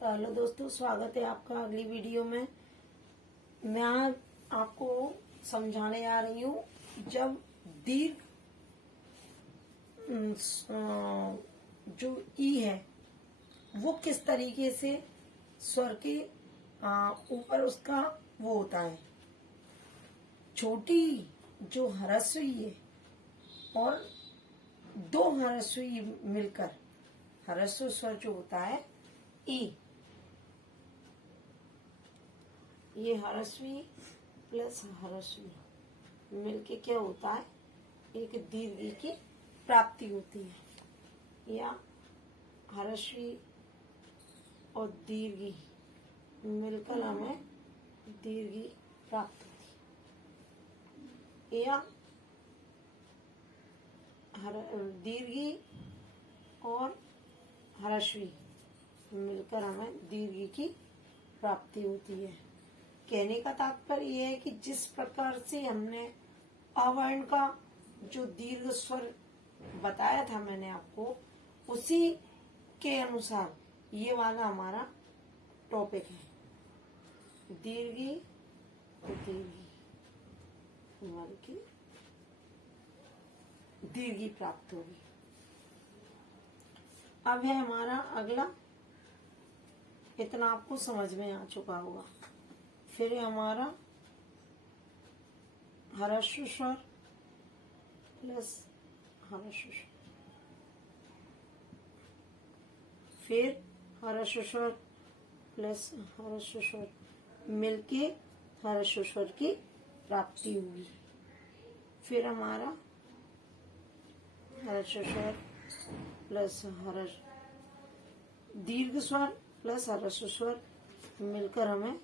Hello दोस्तों, स्वागत है आपका अगली वीडियो में। मैं आज आपको समझाने जा रही हूँ जब दीर्घ जो ई है वो किस तरीके से स्वर के ऊपर उसका वो होता है। छोटी जो ह्रस्व ई है और दो ह्रस्व ई मिलकर ह्रस्व स्वर जो होता है ई, ये ह्रस्वी प्लस ह्रस्वी मिलके क्या होता है, एक दीर्घ की प्राप्ति होती है। या ह्रस्वी और दीर्घ मिलकर हमें दीर्घ प्राप्त होती है। या दीर्घ और ह्रस्वी मिलकर हमें दीर्घ की प्राप्ति होती है। कहने का तात्पर्य यह है कि जिस प्रकार से हमने अवर्ण का जो दीर्घ स्वर बताया था मैंने आपको, उसी के अनुसार ये वाला हमारा टॉपिक है। दीर्घ की दीर्घ प्राप्त होगी। अब है हमारा अगला, इतना आपको समझ में आ चुका होगा। फिर है हमारा ह्रस्व स्वर प्लस ह्रस्व स्वर, फिर ह्रस्व स्वर प्लस ह्रस्व स्वर मिलके ह्रस्व स्वर की प्राप्ति होगी। फिर हमारा ह्रस्व स्वर प्लस दीर्घ स्वर प्लस ह्रस्व स्वर मिलकर हमें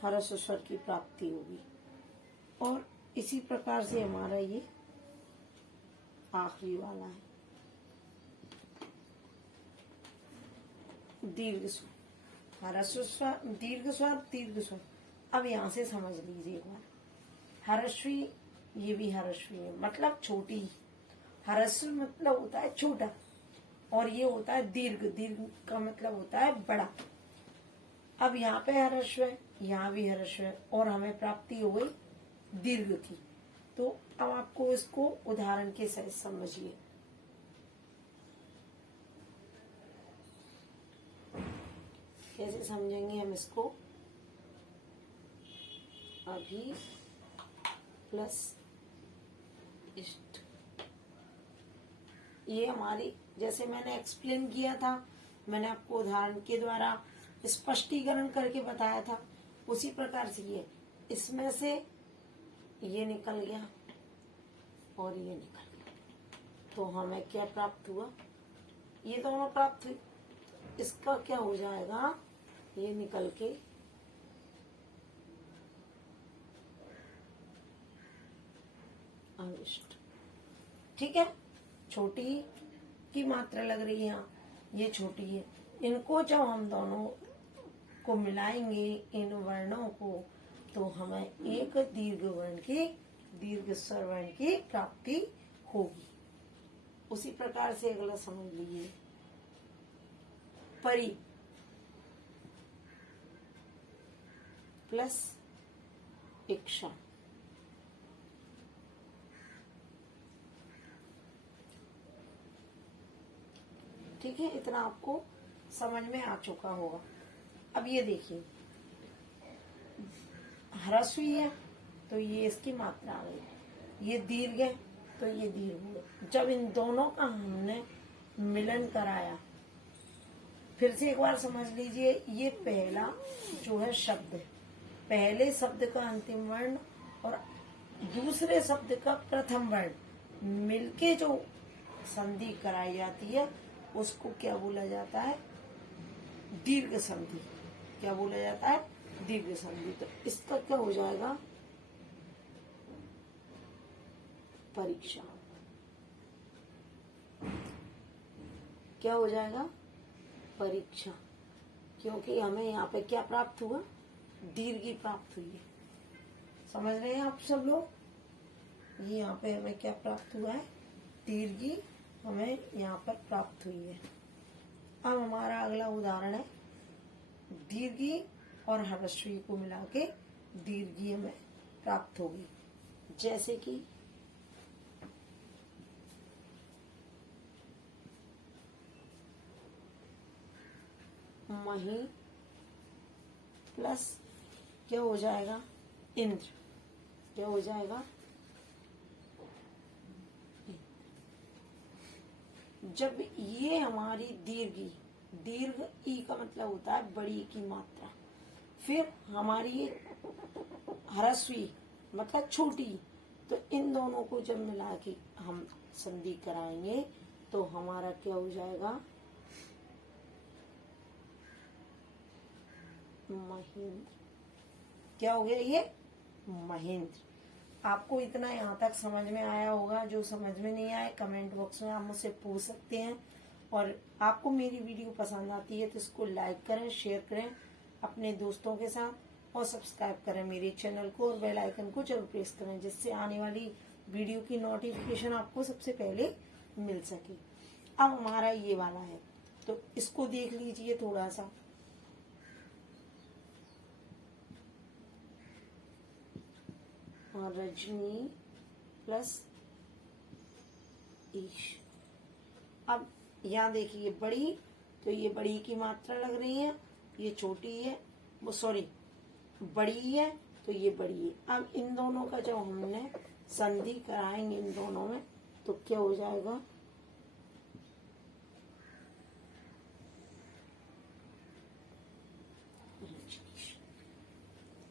ह्रस्व स्वर की प्राप्ति होगी। और इसी प्रकार से हमारा ये आखिरी वाला है दीर्घ स्वर, ह्रस्व स्वर, दीर्घ स्वर। अब यहाँ से समझ लीजिए एक बार, ह्रस्वी, ये भी ह्रस्वी है मतलब छोटी। ह्रस्व मतलब होता है छोटा और ये होता है दीर्घ का मतलब होता है बड़ा। अब यहाँ पे ह्रस्व है, यहाँ भी ह्रस्व है और हमें प्राप्ति हो गई दीर्घ की। तो अब आपको इसको उदाहरण के सहित समझिए। कैसे समझेंगे हम इसको? अभी प्लस इष्ट, ये हमारी, जैसे मैंने एक्सप्लेन किया था, मैंने आपको उदाहरण के द्वारा स्पष्टीकरण करके बताया था, उसी प्रकार से ये इसमें से ये निकल गया और ये निकल गया, तो हमें क्या प्राप्त हुआ? ये दोनों प्राप्त हुई। इसका क्या हो जाएगा, ये निकल के अनिष्ट। ठीक है, छोटी की मात्रा लग रही है यहाँ, ये छोटी है। इनको जब हम दोनों को मिलाएंगे इन वर्णों को, तो हमें एक दीर्घ वर्ण की, दीर्घ स्वर वर्ण की प्राप्ति होगी। उसी प्रकार से अगला समझ लीजिए, परि प्लस इक्षा। ठीक है, इतना आपको समझ में आ चुका होगा। अब ये देखिए, ह्रस्वी है तो ये इसकी मात्रा आ गई, ये दीर्घ है तो ये दीर्घ हुआ। जब इन दोनों का हमने मिलन कराया, फिर से एक बार समझ लीजिए, ये पहला जो है शब्द है, पहले शब्द का अंतिम वर्ण और दूसरे शब्द का प्रथम वर्ण मिलके जो संधि कराई जाती है, उसको क्या बोला जाता है? दीर्घ संधि। क्या बोला जाता है? दीर्घ संधि। तो इसका क्या हो जाएगा? परीक्षा। क्या हो जाएगा? परीक्षा। क्योंकि हमें यहाँ पे क्या प्राप्त हुआ? दीर्घ प्राप्त हुई है। समझ रहे हैं आप सब लोग? ये यहाँ पे हमें क्या प्राप्त हुआ है? दीर्घ हमें यहाँ पर प्राप्त हुई है। अब हमारा अगला उदाहरण है दीर्घी और ह्रस्वी को मिला के दीर्घी हमें प्राप्त होगी। जैसे कि मही प्लस क्या हो जाएगा, इंद्र, क्या हो जाएगा, जब ये हमारी दीर्घी, दीर्घ ई का मतलब होता है बड़ी की मात्रा, फिर हमारी ह्रस्वी मतलब छोटी, तो इन दोनों को जब मिला के हम संधि कराएंगे तो हमारा क्या हो जाएगा, महेंद्र। क्या हो गया ये, महेंद्र। आपको इतना यहाँ तक समझ में आया होगा। जो समझ में नहीं आए कमेंट बॉक्स में आप मुझसे पूछ सकते हैं। और आपको मेरी वीडियो पसंद आती है तो इसको लाइक करें, शेयर करें अपने दोस्तों के साथ और सब्सक्राइब करें मेरे चैनल को और बेल आइकन को जरूर प्रेस करें, जिससे आने वाली वीडियो की नोटिफिकेशन आपको सबसे पहले मिल सके। अब हमारा ये वाला है तो इसको देख लीजिए थोड़ा सा। और रजनी प्लस ईश। अब यहाँ देखिए बड़ी, तो ये बड़ी की मात्रा लग रही है, ये छोटी है, वो सॉरी बड़ी है तो ये बड़ी है। अब इन दोनों का जब हमने संधि कराएंगे इन दोनों में तो क्या हो जाएगा,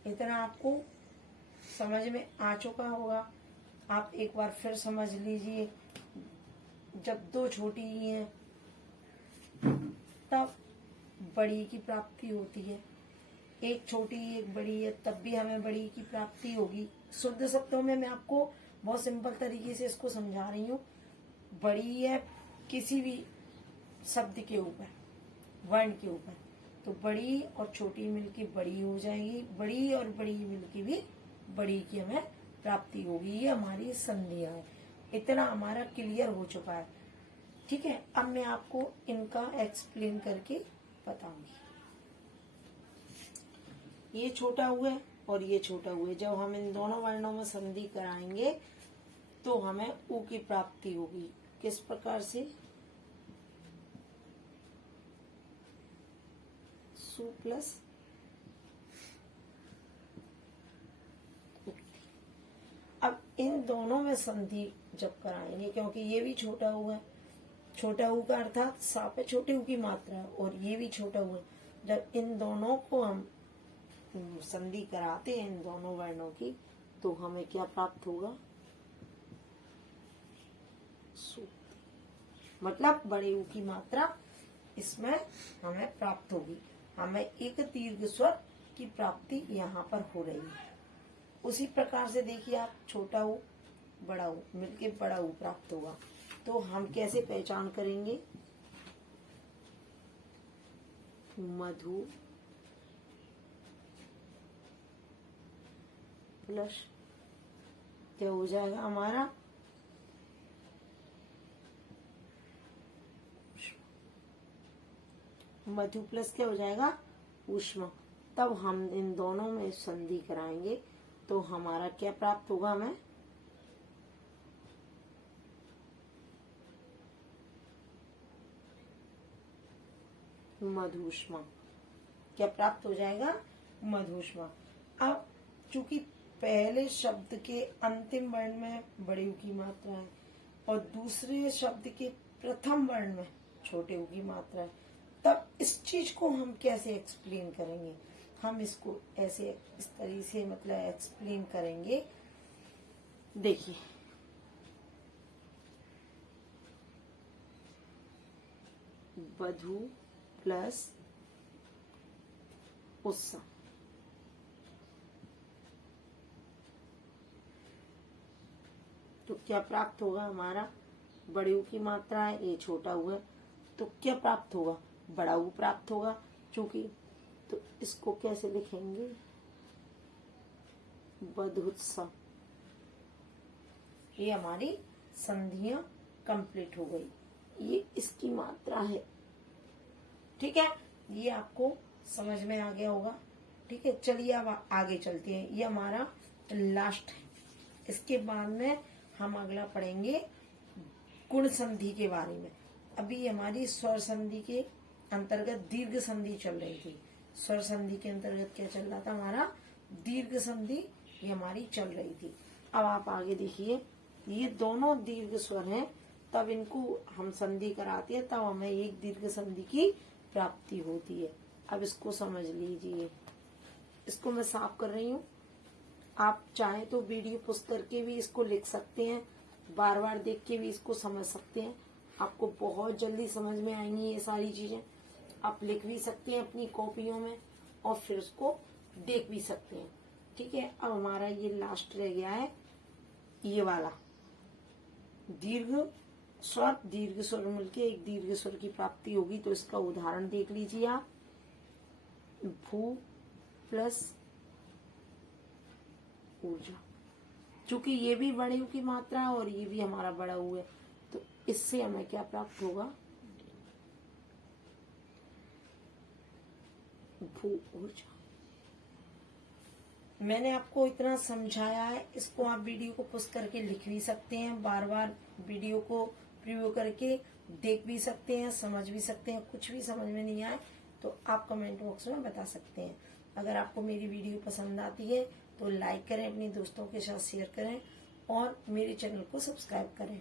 इतना आपको समझ में आ चुका होगा। आप एक बार फिर समझ लीजिए, जब दो छोटी ही हैं तब बड़ी की प्राप्ति होती है, एक छोटी एक बड़ी है तब भी हमें बड़ी की प्राप्ति होगी। शुद्ध शब्दों में मैं आपको बहुत सिंपल तरीके से इसको समझा रही हूँ। बड़ी है किसी भी शब्द के ऊपर, वर्ण के ऊपर, तो बड़ी और छोटी मिलके बड़ी हो जाएगी, बड़ी और बड़ी मिलके भी बड़ी की हमें प्राप्ति होगी। ये हमारी संधियां है। इतना हमारा क्लियर हो चुका है। ठीक है, अब मैं आपको इनका एक्सप्लेन करके बताऊंगी। ये छोटा हुआ है और ये छोटा हुआ है। जब हम इन दोनों वर्णों में संधि कराएंगे तो हमें ऊ की प्राप्ति होगी। किस प्रकार से, सु प्लस अब इन दोनों में संधि जब कराएंगे, क्योंकि ये भी छोटा हुआ है, छोटा ऊ का अर्थात सापे छोटे ऊ की मात्रा है और ये भी छोटा हुआ है। जब इन दोनों को हम संधि कराते हैं इन दोनों वर्णों की तो हमें क्या प्राप्त होगा, मतलब बड़े ऊ की मात्रा इसमें हमें प्राप्त होगी। हमें एक दीर्घ स्वर की प्राप्ति यहाँ पर हो रही है। उसी प्रकार से देखिए आप, छोटा ऊ बड़ा ऊ मिलके बड़ा ऊ प्राप्त होगा। तो हम कैसे पहचान करेंगे, मधु प्लस क्या हो जाएगा हमारा, मधु प्लस क्या हो जाएगा, ऊष्मा। तब हम इन दोनों में संधि कराएंगे तो हमारा क्या प्राप्त होगा, हमें मधुष्मा। क्या प्राप्त हो जाएगा, मधुष्मा। अब चूंकि पहले शब्द के अंतिम वर्ण में बड़े ऊ की मात्रा है और दूसरे शब्द के प्रथम वर्ण में छोटे ऊ की मात्रा है, तब इस चीज को हम कैसे एक्सप्लेन करेंगे। हम इसको ऐसे इस तरीके से मतलब एक्सप्लेन करेंगे। देखिए वधु प्लस उत्सव, तो क्या प्राप्त होगा हमारा, बड़े ऊ की मात्रा है, ये छोटा ऊ है, तो क्या प्राप्त होगा, बड़ा ऊ प्राप्त होगा। चूंकि तो इसको कैसे लिखेंगे, वधुत्सव। ये हमारी संधियां कंप्लीट हो गई। ये इसकी मात्रा है। ठीक है, ये आपको समझ में आ गया होगा। ठीक है, चलिए अब आगे चलते हैं। ये हमारा लास्ट है। इसके बाद में हम अगला पढ़ेंगे गुण संधि के बारे में। अभी हमारी स्वर संधि के अंतर्गत दीर्घ संधि चल रही थी। स्वर संधि के अंतर्गत क्या चल रहा था हमारा? दीर्घ संधि ये हमारी चल रही थी। अब आप आगे देखिए, ये दोनों दीर्घ स्वर हैं, तब इनको हम संधि कराते हैं, तब हमें एक दीर्घ संधि की प्राप्ति होती है। अब इसको समझ लीजिए। इसको मैं साफ कर रही हूँ। आप चाहे तो वीडियो पॉज करके भी इसको लिख सकते हैं, बार बार देख के भी इसको समझ सकते हैं। आपको बहुत जल्दी समझ में आएंगी ये सारी चीजें। आप लिख भी सकते हैं अपनी कॉपियों में और फिर उसको देख भी सकते हैं। ठीक है, अब हमारा ये लास्ट रह गया है, ये वाला दीर्घ स्वर मिलके एक दीर्घ स्वर की प्राप्ति होगी। तो इसका उदाहरण देख लीजिए आप। भू प्लस ऊर्जा। चूंकि ये भी बड़े की मात्रा है और ये भी हमारा बड़ा हुआ है, तो इससे हमें क्या प्राप्त होगा? भू ऊर्जा। मैंने आपको इतना समझाया है, इसको आप वीडियो को पॉज करके लिख भी सकते हैं, बार बार वीडियो को प्रीव्यू करके देख भी सकते हैं, समझ भी सकते हैं। कुछ भी समझ में नहीं आए तो आप कमेंट बॉक्स में बता सकते हैं। अगर आपको मेरी वीडियो पसंद आती है तो लाइक करें, अपने दोस्तों के साथ शेयर करें और मेरे चैनल को सब्सक्राइब करें।